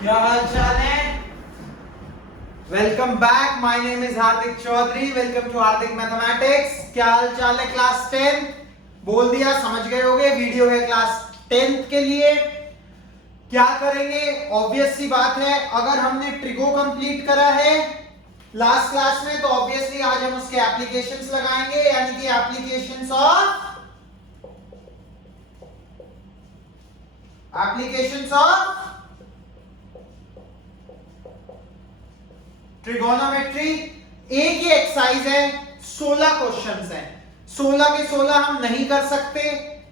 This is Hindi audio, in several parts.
क्या हाल चाल है? Welcome back. My name is Hardik Chaudhary. Welcome to Hardik mathematics. क्या हाल चाल है क्लास 10? बोल दिया, समझ गए होगे। वीडियो है क्लास 10 के लिए। क्या करेंगे? ऑब्वियस सी बात है, अगर हमने ट्रिगो कंप्लीट करा है लास्ट क्लास में तो ऑब्वियसली आज हम उसके एप्लीकेशंस लगाएंगे, यानी कि एप्लीकेशंस ऑफ ट्रिगोनोमेट्री। एक ही एक्सरसाइज है, 16 क्वेश्चंस हैं। 16 के 16 हम नहीं कर सकते।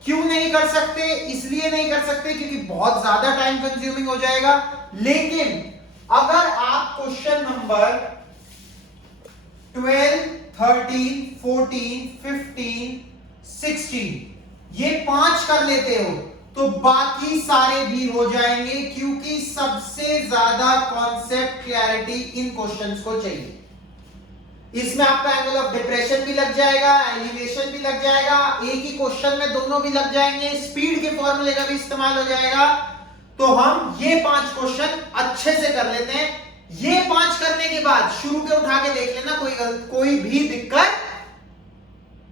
क्यों नहीं कर सकते? इसलिए नहीं कर सकते क्योंकि बहुत ज्यादा टाइम कंज्यूमिंग हो जाएगा। लेकिन अगर आप क्वेश्चन नंबर 12, 13, 14, 15, 16 ये 5 कर लेते हो तो बाकी सारे भी हो जाएंगे, क्योंकि सबसे ज्यादा कॉन्सेप्ट क्लैरिटी इन क्वेश्चंस को चाहिए। इसमें आपका एंगल ऑफ डिप्रेशन भी लग जाएगा, एलिवेशन भी लग जाएगा, एक ही क्वेश्चन में दोनों भी लग जाएंगे, स्पीड के फॉर्मूले का भी इस्तेमाल हो जाएगा। तो हम ये 5 क्वेश्चन अच्छे से कर लेते हैं। ये 5 करने के बाद शुरू के उठा के देख लेना, कोई भी दिक्कत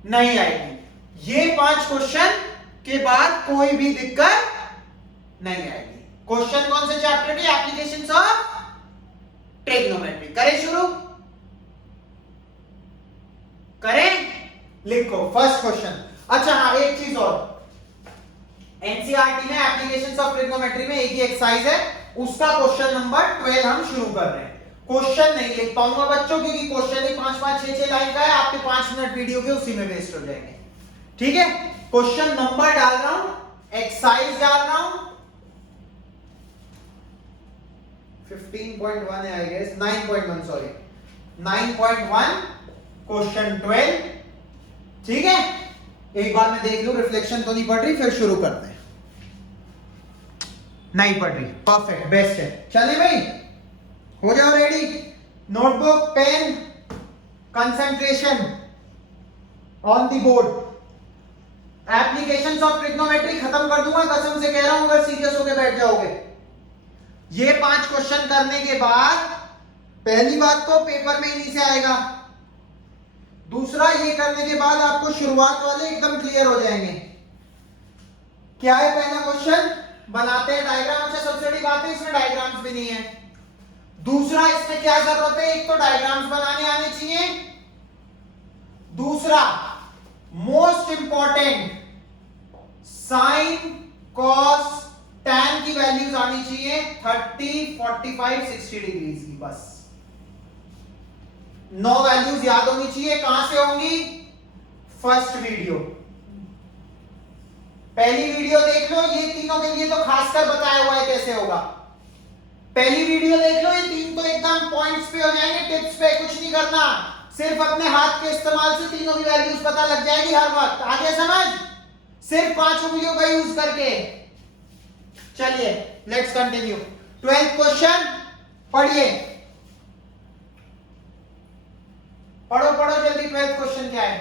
नहीं आएगी। ये 5 क्वेश्चन के बाद कोई भी दिक्कत नहीं आएगी। क्वेश्चन कौन से चैप्टर के? Applications of trigonometry. करें शुरू? करें? लिखो फर्स्ट क्वेश्चन। अच्छा हाँ, एक चीज और, एनसीईआरटी ने एप्लीकेशंस ऑफ ट्रिग्नोमेट्री में एक ही एक्सरसाइज है, उसका क्वेश्चन नंबर 12 हम शुरू कर रहे हैं। क्वेश्चन नहीं लिख पाऊंगा बच्चों, क्योंकि क्वेश्चन ही 5-5, 6-6 लाइन का है। आपके 5 मिनट वीडियो के उसी में वेस्ट हो जाएंगे। ठीक है, क्वेश्चन नंबर डाल रहा हूं, एक्सरसाइज डाल रहा हूं। 15.1 है आई गेस, 9.1 सॉरी, 9.1 क्वेश्चन 12। ठीक है, एक बार मैं देख लूं रिफ्लेक्शन तो नहीं पड़ रही, फिर शुरू करते हैं। नहीं पड़ रही, परफेक्ट, बेस्ट है। चलिए भाई, हो जाओ ready. Notebook, pen, concentration on the board. Applications of trigonometry खत्म कर दूंगा, कसम से कह रहा हूं, अगर सीरियस होकर बैठ जाओगे। ये 5 क्वेश्चन करने के बाद पहली बात तो पेपर में इन्हीं से आएगा। दूसरा, ये करने के बाद आपको शुरुआत वाले एकदम क्लियर हो जाएंगे। क्या है पहला क्वेश्चन? बनाते हैं डायग्राम। से सबसे बड़ी बात है, इसमें डायग्राम्स भी नहीं है। दूसरा, इसमें क्या जरूरत है? एक तो डायग्राम्स बनाने आने चाहिए। दूसरा, most important, sine, cos, tan की वैल्यूज आनी चाहिए 30, 45, 60 डिग्रीज की। बस 9 वैल्यूज याद होनी चाहिए। कहां से होंगी? फर्स्ट वीडियो, पहली वीडियो देख लो। ये तीनों के लिए तो खासकर बताया हुआ है कैसे होगा। पहली वीडियो देख लो, ये 3 तो एकदम पॉइंट्स पे हो जाएंगे, टिप्स पे। कुछ नहीं करना, सिर्फ अपने हाथ के इस्तेमाल से तीनों की वैल्यूज पता लग जाएगी हर वक्त। आगे समझ, सिर्फ 5 उंगलियों का यूज करके। चलिए लेट्स कंटिन्यू। 12th क्वेश्चन पढ़िए, पढ़ो पढ़ो जल्दी। 12th क्वेश्चन क्या है?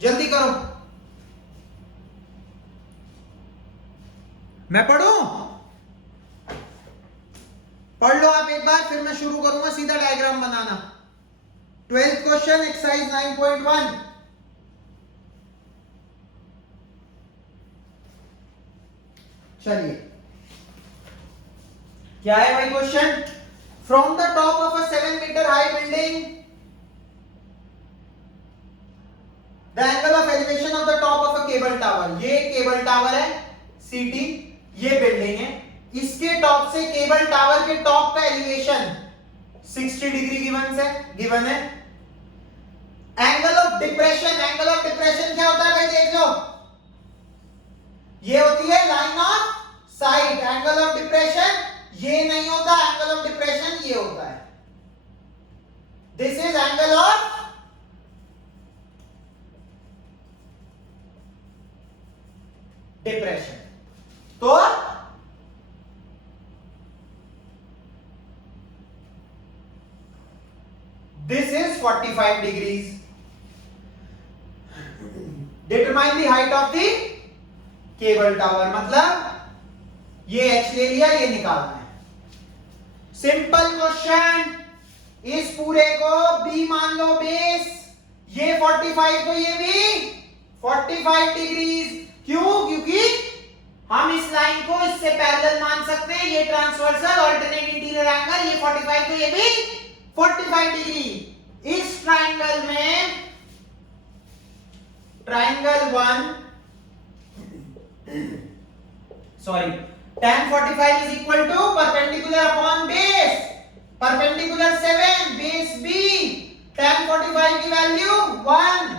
जल्दी करो। मैं पढ़ूं? पढ़ लो आप एक बार, फिर मैं शुरू करूंगा सीधा डायग्राम बनाना। 12th question, exercise 9.1। चलिए, क्या है भाई question? From the top of a 7 metre high building, the angle of elevation of the top of a cable tower. ये केबल टावर है सीटी, ये बिल्डिंग है। इसके टॉप से केबल टावर के टॉप का एलिवेशन 60 डिग्री गिवन है। Angle of depression, angle of depression क्या होता है भाई? देख लो, ये होती है line of sight. Angle of depression ये नहीं होता, एंगल ऑफ डिप्रेशन ये होता है। This is angle of depression. तो this is 45 degrees. Determine the height of the cable tower, मतलब ये h ले लिया, ये निकालना है। सिंपल क्वेश्चन, इस पूरे को बी मान लो बेस, ये 45 तो ये भी 45 डिग्रीज। क्यों? क्योंकि हम इस लाइन को इससे पैरेलल मान सकते हैं, ये ट्रांसवर्सल ऑल्टरनेट इंटीरियर एंगल, ये 45 तो ये भी 45 डिग्री। इस ट्राइंगल में triangle 1 sorry tan 45 is equal to perpendicular upon base, perpendicular 7 base b, tan 45 की वैल्यू 1।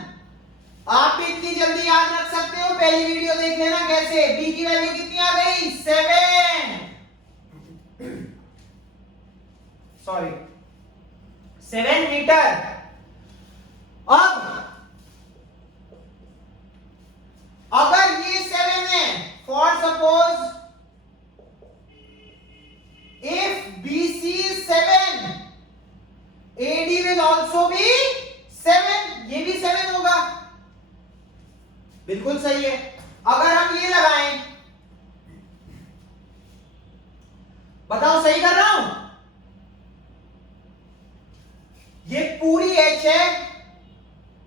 आप भी इतनी जल्दी याद रख सकते हो, पहली वीडियो देख लेना कैसे। b की वैल्यू कितनी आ गई? 7 सॉरी 7 मीटर। अब अगर ये 7 है, for suppose if BC is 7, AD will also be 7, ये भी 7 होगा। बिल्कुल सही है। अगर हम ये लगाएं, बताओ सही कर रहा हूं? ये पूरी H है,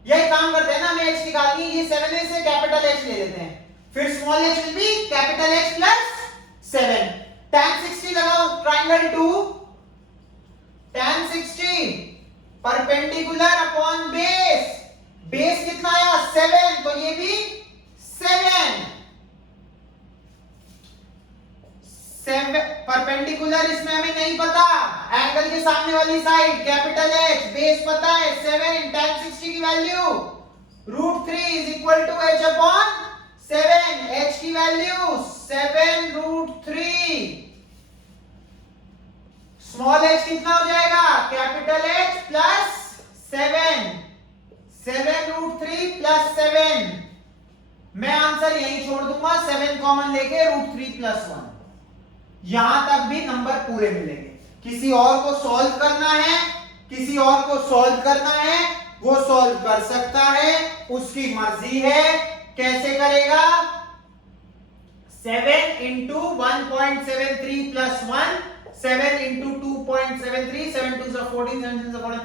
यह काम करते हैं ना, हमें H निकालनी है, ये 7 से कैपिटल H ले लेते हैं, फिर small h will be capital H plus 7। tan 60 लगाओ, triangle 2, tan 60 perpendicular upon base, base कितना आया? 7, तो ये भी 7 परपेंडिकुलर, इसमें हमें नहीं पता, एंगल के सामने वाली साइड कैपिटल H, बेस पता है 7, tan 60 की value √3 is equal to H upon 7, H की वैल्यू 7√3, स्मॉल h कितना हो जाएगा? Capital H plus 7, 7√3 plus 7। मैं आंसर यही छोड़ दूंगा, 7 कॉमन लेके √3 प्लस 1। यहां तक भी नंबर पूरे मिलेंगे। किसी और को सॉल्व करना है, किसी और को सॉल्व करना है, वो सॉल्व कर सकता है, उसकी मर्जी है। कैसे करेगा? 7 इंटू 1.73 प्लस 1, 7 इंटू 2.73, 7 2 14, 7 6 14,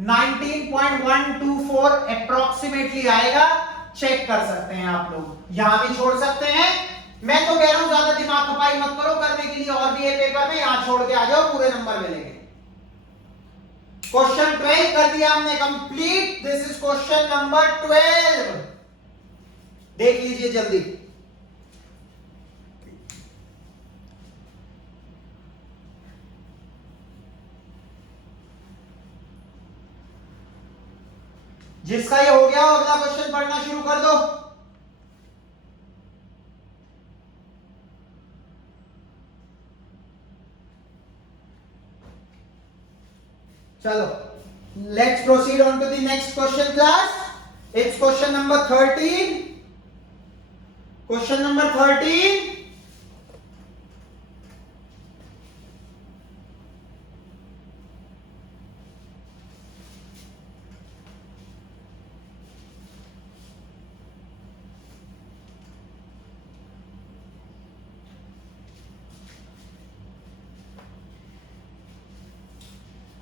19.124 अप्रोक्सीमेटली आएगा। चेक कर सकते हैं आप लोग, यहां भी छोड़ सकते हैं। मैं तो कह रहा हूं ज्यादा दिमाग खपाई मत करो, करने के लिए और भी है पेपर में, यहां छोड़ के आ जाओ, पूरे नंबर मिलेंगे। क्वेश्चन 12 कर दिया हमने complete. This is question number 12, देख लीजिए जल्दी। जिसका ये हो गया अगला क्वेश्चन पढ़ना शुरू कर दो। चलो, let's proceed on to the next question class. It's question number 13। Question number 13,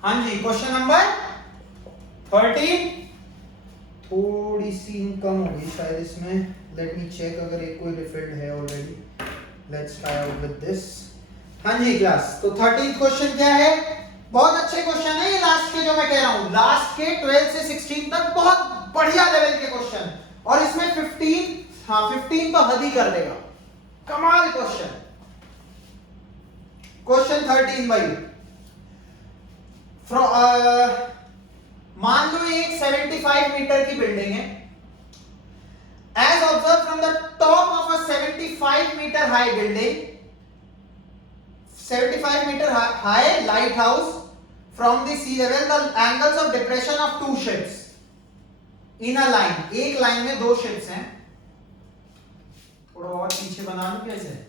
हाँ जी, क्वेश्चन नंबर 13। थोड़ी सी इनकम होगी शायद इसमें, लेट मी चेक, अगर एक कोई रिफिल्ड है already. Let's try out with this. हाँ जी क्लास, तो 13 क्वेश्चन क्या है? बहुत अच्छे क्वेश्चन है ये लास्ट के, जो मैं कह रहा हूं लास्ट के 12 से 16 तक बहुत बढ़िया लेवल के क्वेश्चन, और इसमें 15 तो हद ही कर देगा, कमाल क्वेश्चन। क्वेश्चन 13 भाई, मान लो एक 75 मीटर की बिल्डिंग है। As observe from the top of a 75 metre high building, 75 metre high lighthouse, from the sea level the angles of depression of two ships in a line, एक लाइन में दो शिप्स हैं। थोड़ा और पीछे बना लूं कैसे?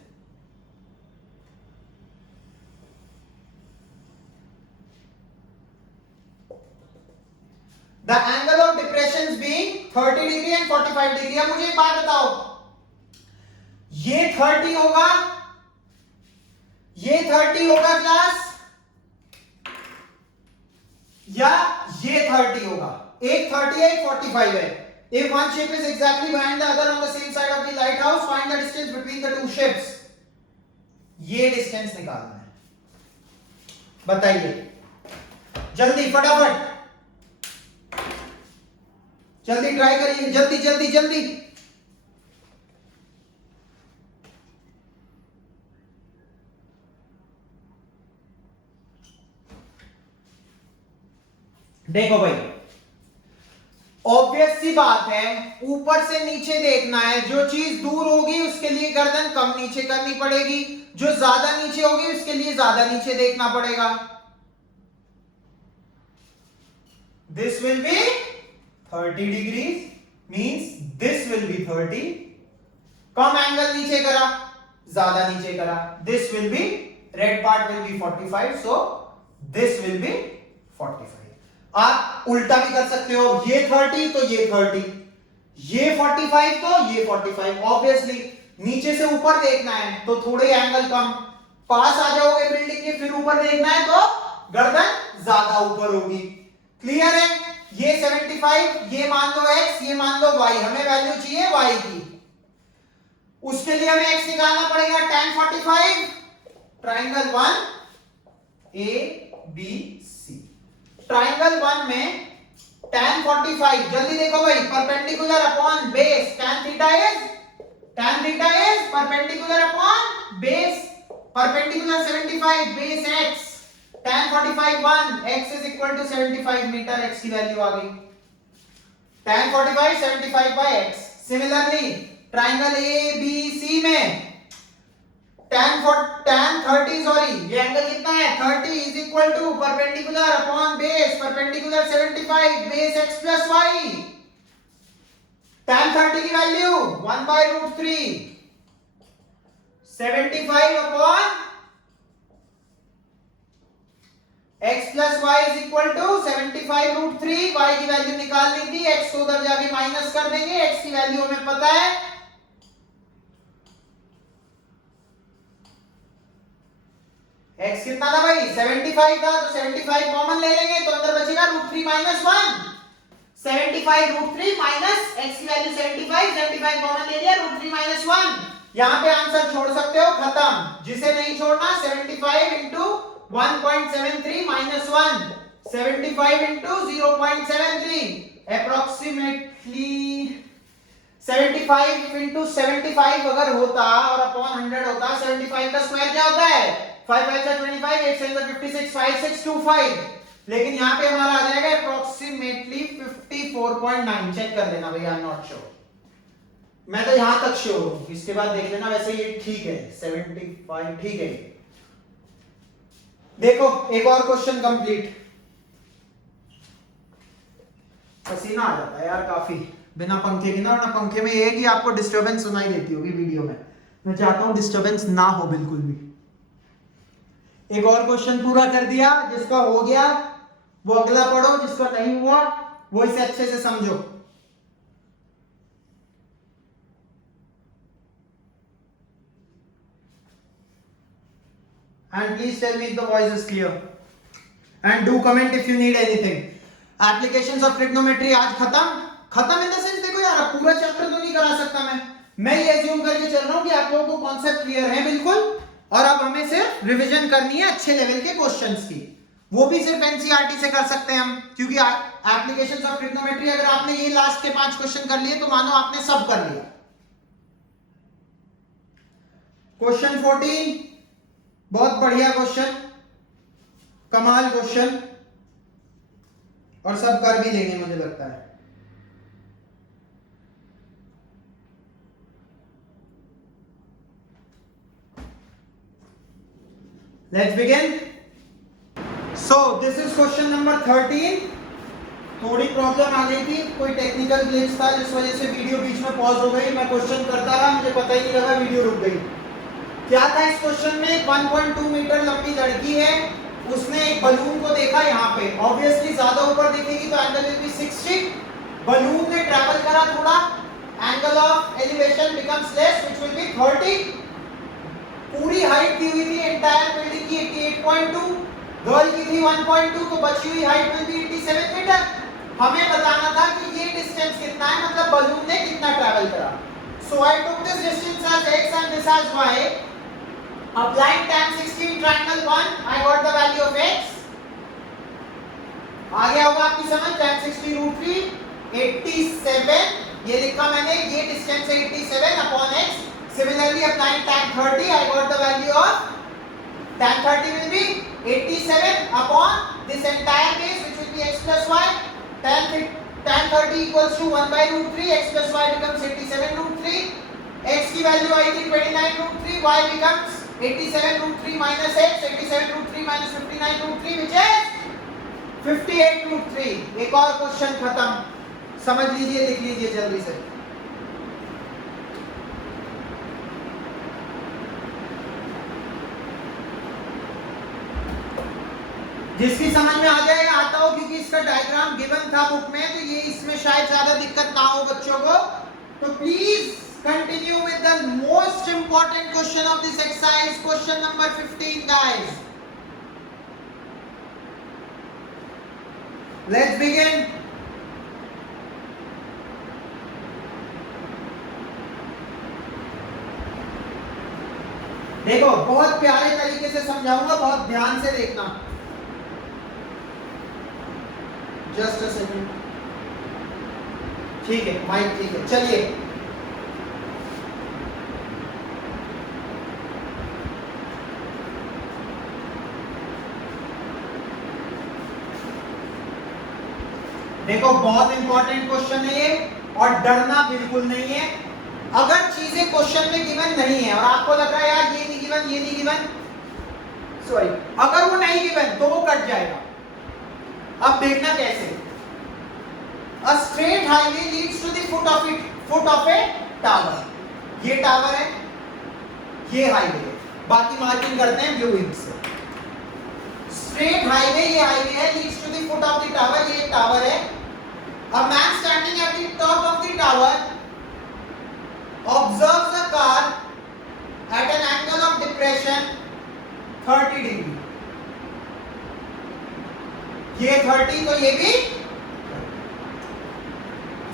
The angle of depressions being 30 degree and 45 degree। अब मुझे एक बात बताओ, ये 30 होगा, ये 30 होगा क्लास, या ये 30 होगा, एक 30 है एक 45 है। If one ship is exactly behind the other on the same side of the lighthouse, find the distance between the two ships. ये डिस्टेंस निकालना है, बताइए जल्दी फटाफट, जल्दी ट्राई करिए, जल्दी जल्दी जल्दी। देखो भाई, ऑब्वियस सी बात है, ऊपर से नीचे देखना है, जो चीज दूर होगी उसके लिए गर्दन कम नीचे करनी पड़ेगी, जो ज्यादा नीचे होगी उसके लिए ज्यादा नीचे देखना पड़ेगा। This will be 30 degrees, means this will be 30, come angle नीचे करा, ज्यादा नीचे करा, this will be, red part will be 45, so this will be 45। आप उल्टा भी कर सकते हो, ये 30 तो ये 30, ये 45 तो ये 45। ऑब्वियसली नीचे से ऊपर देखना है तो थोड़े एंगल कम, पास आ जाओगे बिल्डिंग के, फिर ऊपर देखना है तो गर्दन ज्यादा ऊपर होगी। क्लियर है? ये 75, ये मान लो x, ये मान लो y, हमें वैल्यू चाहिए y की, उसके लिए हमें x निकालना पड़ेगा tan 45, triangle 1 a b c। Triangle 1 में tan 45, जल्दी देखो भाई, perpendicular upon base, tan theta is perpendicular upon base, perpendicular 75 base x, tan 45 1, x is equal to 75 metre, x की वैल्यू आ गई, tan 45 75 by x। Similarly triangle ABC में tan 30, सॉरी ये एंगल कितना है 30 is equal to perpendicular upon base, perpendicular 75 base x plus y, tan 30 की value 1 by √3, 75 upon x plus y is equal to 75 √3, y की वैल्यू निकालनी थी, x को उधर जाके माइनस कर देंगे, x की वैल्यू हमें पता है, x कितना था भाई 75 था, तो 75 कॉमन ले लेंगे तो अंदर बचेगा √3 माइनस 1, 75 √3 माइनस x की वैल्यू 75 कॉमन ले लिया, √3 माइनस 1। यहां पे आंसर छोड़ सकते हो, खत्म। जिसे नहीं छोड़ना 75 into 1.73 minus 1, 75 into 0.73, approximately 75 into 75 अगर होता और अपॉन 100 होता, 75 का स्क्वायर क्या होता है 5 5 जा 25, 8 7 जा 56, 5625, लेकिन यहाँ पे हमारा आ जाएगा approximately 54.9। चेक कर लेना भैया, आई एम नॉट श्योर, मैं तो यहाँ तक श्योर हूँ, इसके बाद देख लेना। वैसे ये ठीक है 75 ठीक है। देखो एक और क्वेश्चन कंप्लीट, पसीना आ जाता है यार काफी बिना पंखे के ना, वरना पंखे में ये कि आपको डिस्टरबेंस सुनाई देती होगी वीडियो में, मैं चाहता हूं डिस्टरबेंस ना हो बिल्कुल भी। एक और क्वेश्चन पूरा कर दिया, जिसका हो गया वो अगला पढ़ो, जिसका नहीं हुआ वो इसे अच्छे से समझो। And please tell me if the voice is clear. And do comment if you need anything. Applications of trigonometry आज खत्म इन द सेंस, देखो यार पूरा चैप्टर तो नहीं करा सकता मैं ये एज्यूम करके चल रहा हूँ कि आप लोगों को कॉन्सेप्ट क्लियर है बिल्कुल, और अब हमें सिर्फ रिवीजन करनी है अच्छे लेवल के क्वेश्चंस की, वो भी सिर्फ एनसीईआरटी से कर सकते हैं हम, क्योंकि एप्लीकेशंस ऑफ ट्रिग्नोमेट्री अगर आपने ये लास्ट के 5 क्वेश्चन कर लिए तो मानो आपने सब कर लिया। क्वेश्चन 14 बहुत बढ़िया क्वेश्चन, कमाल क्वेश्चन, और सब कर भी लेंगे मुझे लगता है। Let's begin. So this is question number 13। थोड़ी प्रॉब्लम आ गई थी, कोई टेक्निकल ग्लिच था जिस वजह से वीडियो बीच में पॉज हो गई, मैं क्वेश्चन करता रहा, मुझे पता ही नहीं लगा वीडियो रुक गई। क्या था इस क्वेश्चन में, 1.2 मीटर लंबी लड़की है, उसने एक बलून को देखा यहाँ पे, ऑब्वियसली ज्यादा ऊपर दिखेगी तो एंगल विल बी 60, बलून ने ट्रैवल करा थोड़ा, angle of elevation becomes less which will be 30, पूरी हाइट दी हुई थी एंटायर बिल्डिंग की 88.2, गर्ल की थी 1.2, तो बची हुई हाइट विल बी 87 मीटर। हमें बताना था कि ये डिस्टेंस कितना है, मतलब बलून ने कितना ट्रैवल करा। So I took this distance as x and this as y. Applying tan 16 triangle 1, I got the value of x. आ गया होगा आपकी समझ। tan 16 रूट 3 87, ये लिखा मैंने, ये डिस्टेंस है 87 upon x. Similarly applying tan 30, I got the value of tan 30 will be 87 upon this entire base, which will be x plus y. Tan 30 equals to 1 by root 3, x plus y becomes 87 root 3. X की वैल्यू आई थी 29 root 3, y becomes 87 root 3 minus x, 87 root 3 minus 59 root 3, which is 58 root 3. एक और क्वेश्चन खत्म, समझ लीजिए, लिख लीजिए जल्दी से। जिसकी समझ में आ जाएगा आता हो, क्योंकि इसका डायग्राम गिवन था बुक में, तो ये इसमें शायद ज्यादा दिक्कत ना हो बच्चों को। तो please continue with the most important question of this exercise, question number 15 guys. Let's begin. देखो बहुत प्यारे तरीके से समझाऊंगा, बहुत ध्यान से देखना। जस्ट अ सेकंड, ठीक है माइक, ठीक है, चलिए। देखो बहुत इंपॉर्टेंट क्वेश्चन है ये, और डरना बिल्कुल नहीं है। अगर चीजें क्वेश्चन में गिवन नहीं है और आपको लग रहा है यार ये नहीं गिवन, ये नहीं गिवन, सॉरी, अगर वो नहीं गिवन तो वो कट जाएगा। अब देखना कैसे। A straight highway leads to the foot of a tower. ये टावर है, ये हाईवे है, बाकी मार्किंग करते हैं ब्लू इंक से। Straight highway, ये हाईवे है, leads to the foot of the tower, ये टावर है। A man standing at the top of the tower observes a car at an angle of depression 30 degree. ये 30 तो ये भी,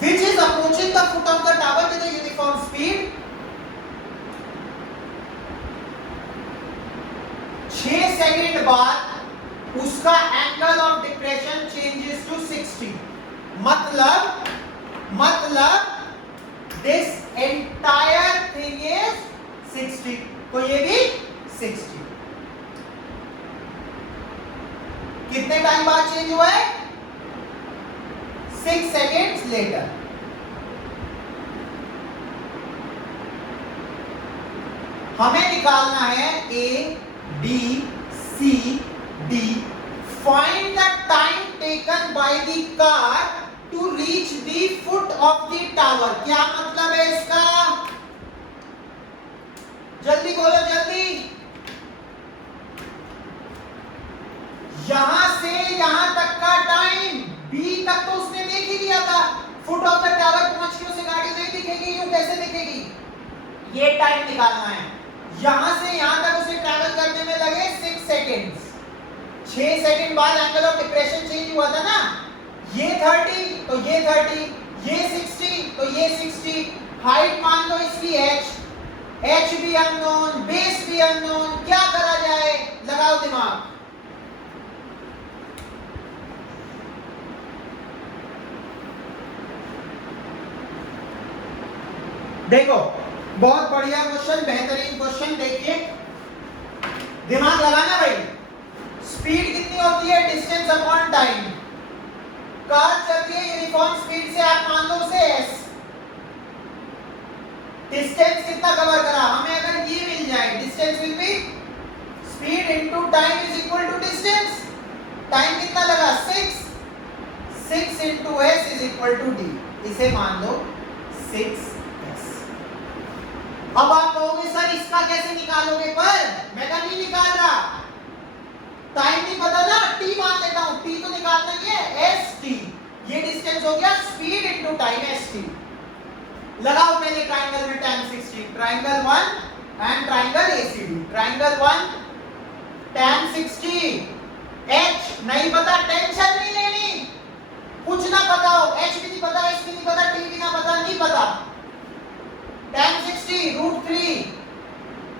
which is approaching the foot of the tower with a uniform speed. 6 second बाद उसका angle of depression changes to 60। मतलब दिस एंटायर थिंग इज 60, तो ये भी 60। कितने टाइम बाद चेंज हुआ है? 6 सेकेंड्स लेटर। हमें निकालना है A, B, C, D। Find the time taken by the car to reach the foot of the tower। क्या मतलब है इसका? जल्दी बोलो जल्दी। यहां से यहां तक का टाइम, B तक तो उसने देख ही लिया था। फुट ऑफ द टावर पहुंच के उसे गाड़ी नहीं दिखेगी, यूं कैसे दिखेगी? ये टाइम निकालना है। यहां से यहां तक उसे ट्रैवल करने में लगे 6 सेकेंड्स। 6 सेकेंड बाद एंगल ऑफ डिप्रेशन चेंज हुआ था ना, ये 30 तो ये 30, ये 60 तो ये 60। हाइट मान लो इसकी h भी अननोन, बेस भी अननोन, क्या करा जाए? लगाओ दिमाग। देखो बहुत बढ़िया क्वेश्चन, बेहतरीन क्वेश्चन। देखिए दिमाग लगाना भाई। स्पीड कितनी होती है? Distance upon time. कार चलती है यूनिफॉर्म स्पीड से, आप मान लो उसे s। डिस्टेंस कितना कवर करा? हमें अगर ये मिल जाए, distance will be speed into time is equal to distance. Time कितना लगा? 6 into s is equal to d। इसे मान लो 6s। अब आप कहोगे सर इसका कैसे निकालोगे? पर मैं तो नहीं निकाल रहा, टाइम नहीं पता ना, t मान लेता हूं। t तो निकालना ही है, st। ये डिस्टेंस हो गया स्पीड इनटू टाइम, st। लगाओ पहले ट्रायंगल में tan 60, triangle 1 and triangle ACD। Triangle 1 tan 60, h नहीं पता, टेंशन नहीं लेनी, कुछ ना पता हो, h भी नहीं पता, s भी नहीं पता, t भी ना पता, नहीं पता, tan 60 √3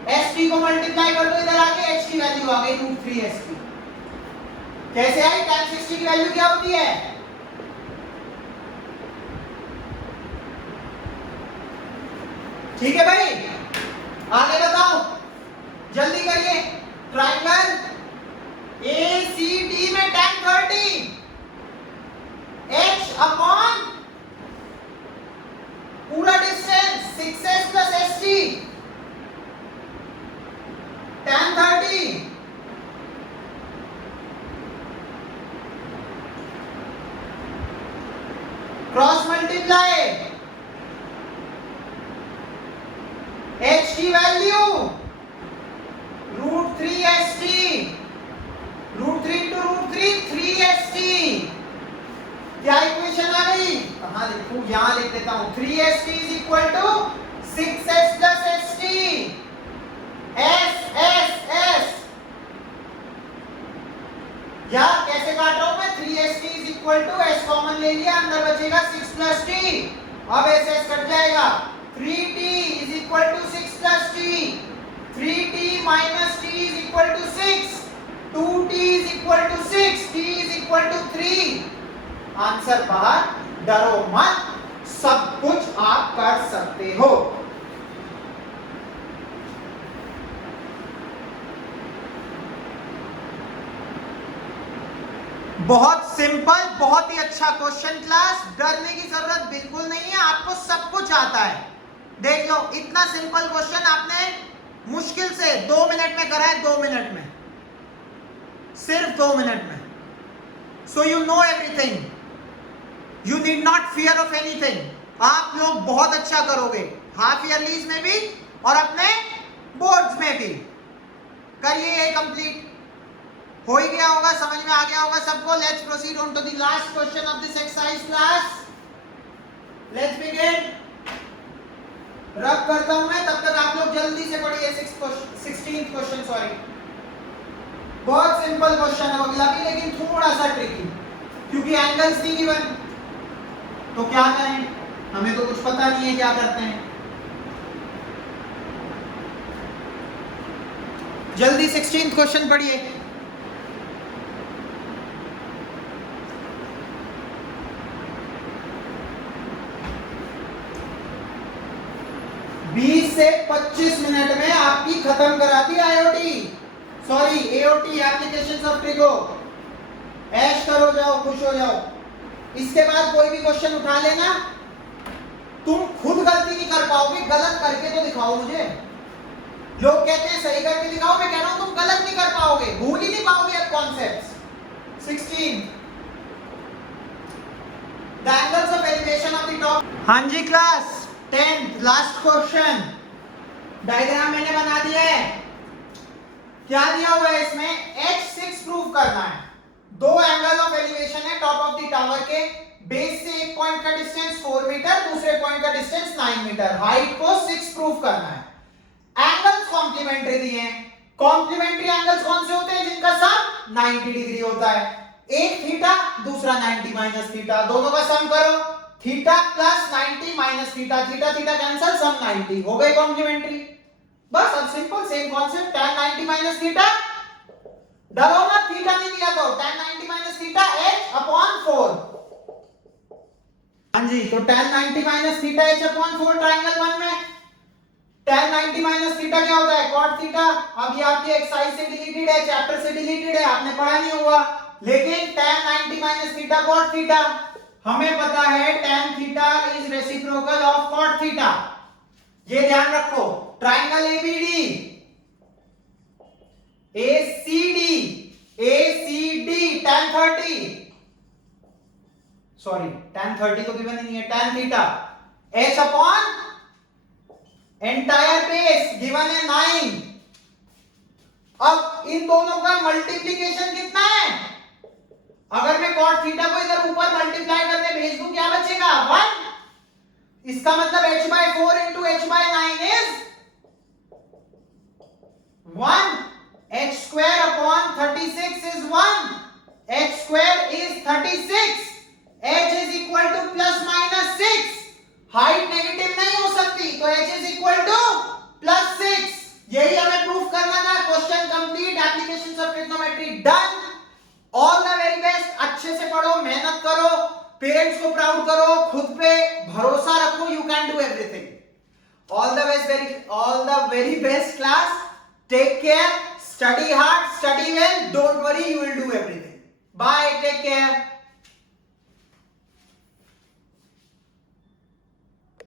st को मल्टीप्लाई कर दो इधर आके, h की वैल्यू आ गई √3 st। कैसे आई? tan 60 की वैल्यू क्या होती है? ठीक है भाई, आगे बताओ, जल्दी करिए। ट्रायंगल ACD में tan 30 h अपॉन पूरा distance 6s plus st tan 30 cross multiply h की वैल्यू √3 st, √3 into √3 3st। क्या इक्वेशन आ गई? कहां लिखूं? यहां लिख देता हूं, 3st is equal to 6s plus st, s s s। या कैसे काट रहा हूं मैं? 3st is equal to s common ले लिया, अंदर बचेगा 6 प्लस t, अब s s कट जाएगा, 3t is equal to 6 plus t, 3t minus t is equal to 6, 2t is equal to 6, t is equal to 3। Answer बाहर, डरो मत, सब कुछ आप कर सकते हो। बहुत सिंपल, बहुत ही अच्छा क्वेश्चन क्लास, डरने की जरूरत बिल्कुल नहीं है, आपको सब कुछ आता है। देख लो, इतना सिंपल क्वेश्चन आपने मुश्किल से 2 मिनट में करा है, 2 मिनट में, सिर्फ 2 मिनट में। So you know everything, you need not fear of anything. आप लोग बहुत अच्छा करोगे, हाफ ईयरलीज में भी और अपने बोर्ड्स में भी। करिए ये कंप्लीट, हो ही गया होगा, समझ में आ गया होगा सबको। Let's proceed on to the last question of this exercise class. Let's begin. Rub करता हूं मैं, तब तक आप लोग जल्दी से पढ़िए 16th क्वेश्चन। सॉरी, बहुत सिंपल क्वेश्चन है अगला भी, लेकिन थोड़ा सा ट्रिकी, क्योंकि एंगल्स नहीं गिवन, तो क्या करें, हमें तो कुछ पता नहीं है क्या करते हैं। जल्दी 16th क्वेश्चन पढ़िए। से 25 मिनट में आपकी खत्म करा दी IOT, sorry AOT, applications of trigo. ऐश करो, जाओ, खुश हो जाओ। इसके बाद कोई भी क्वेश्चन उठा लेना, तुम खुद गलती नहीं कर पाओगे, गलत करके तो दिखाओ मुझे। लोग कहते हैं सही करके दिखाओ, मैं कह रहा हूं तुम गलत नहीं कर पाओगे, भूल ही नहीं पाओगे अब concepts. 16 the angles of elevation of the top. हां जी class, 10th last question. Diagram मैंने बना दिया है, क्या दिया हुआ है इसमें? h6 प्रूव करना है। दो एंगल ऑफ एलिवेशन है टॉप ऑफ द टावर के, बेस से एक पॉइंट का डिस्टेंस 4 मीटर, दूसरे पॉइंट का डिस्टेंस 9 मीटर, हाइट को 6 प्रूव करना है। एंगल्स कॉम्प्लीमेंट्री दिए हैं। कॉम्प्लीमेंट्री एंगल्स कौन से होते हैं? जिनका सम 90 डिग्री होता है। एक थीटा, दूसरा 90 माइनस थीटा, दोनों का सम करो, theta plus 90 minus theta, theta theta cancel, sum 90, हो गई कॉम्प्लीमेंट्री। बस अब simple same concept, tan 90 minus theta, डरो मत, थीटा नहीं दिया तो tan 90 minus theta h upon 4। हां जी, तो tan 90 minus theta h upon 4 triangle 1 में। tan 90 माइनस थीटा क्या होता है? cot theta. अब ये आपकी एक्सरसाइज से डिलीटेड है, चैप्टर से डिलीटेड है, आपने पढ़ा नहीं हुआ, लेकिन tan 90 minus theta cot theta हमें पता है, tan theta is reciprocal of cot theta. ये ध्यान रखो। Triangle ABD, ACD, ACD tan 30, sorry tan 30 तो गिवन ही नहीं है, tan theta h upon entire base given है 9। अब इन दोनों का मल्टीप्लीकेशन कितना है? अगर मैं cot थीटा को इधर ऊपर मल्टीप्लाई करने भेज दूं, क्या बचेगा? 1। इसका मतलब h/4 into h/9 is 1, h square upon 36 is 1, h square is 36, height negative नहीं हो सकती, तो h इज इक्वल टू +6। यही हमें प्रूफ करना था। Question complete, applications of trigonometry done. All the very best. अच्छे से पढ़ो, मेहनत करो, पेरेंट्स को प्राउड करो, खुद पे भरोसा रखो, you can do everything. All the very best class. Take care, study hard, study well, don't worry, you will do everything. Bye, take care.